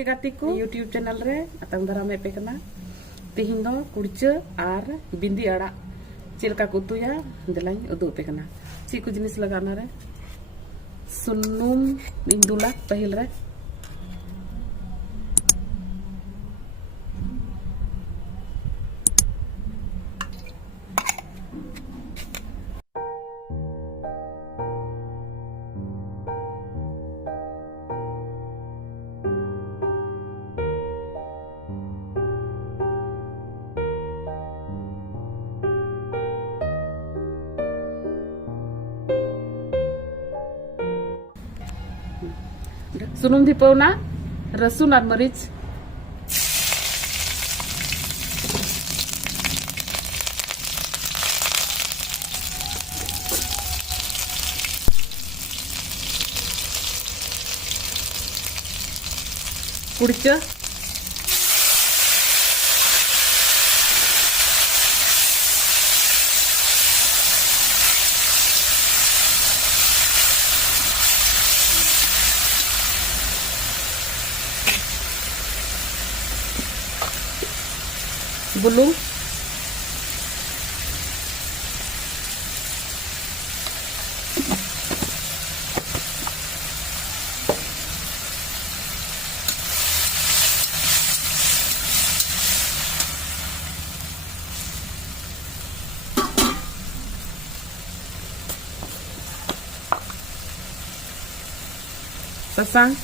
के गाती को YouTube channel रे अतंग दारा में पे कना तिहिन दो कुड़चा और बिंदी आड़ा चिलका को उतुया दिलाइन उदु पे कना ची को जिनिस लगाना रे सुनुम इंदुला पहिल रे सुनुम धिपवना रसुन और मरीच कुड़चा बुलुंग ससांग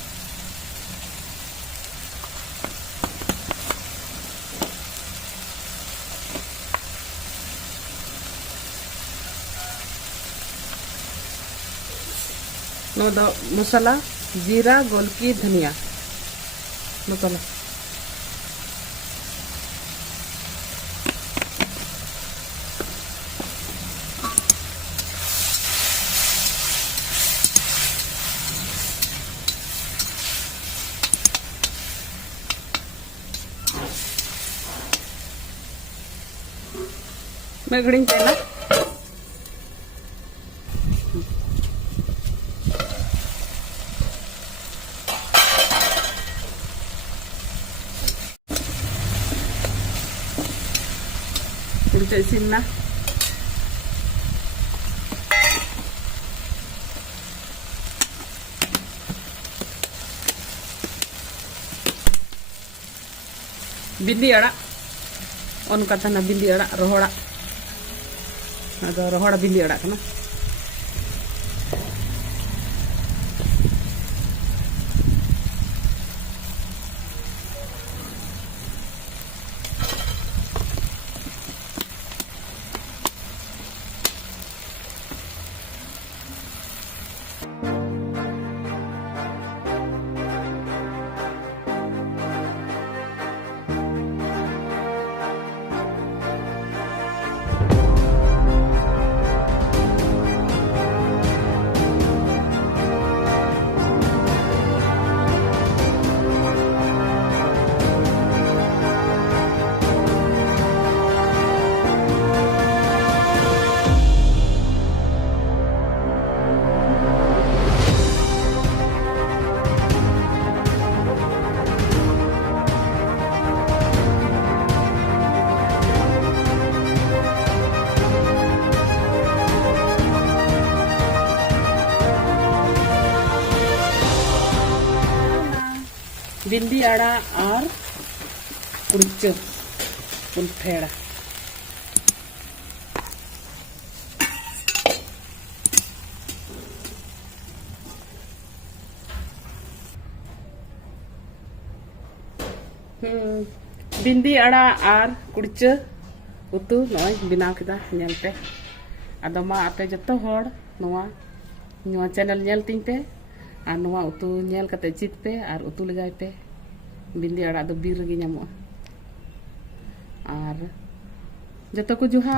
नो दो मसाला जीरा गोलकी धनिया मसाला मैं घड़ी पहला कुड़चा इसिनना बिंदी आड़ा उनका था बिंदी आड़ा रोहड़ा रोहड़ा बिंदी आड़ा कना बिंदी आड़ा और कुड़चा उल्फेड़ा बिंदी आड़ा और कुड़चा उतु नय बनाव केदा नेलते आदो मा आपे जतो होड़ नोवा चैनल नेल तिन पे और नोवा उतु नेल कते चित पे और उतु लगाय पे बिंदी आड़ा दो बीर रगी नामो और जतो को जुहा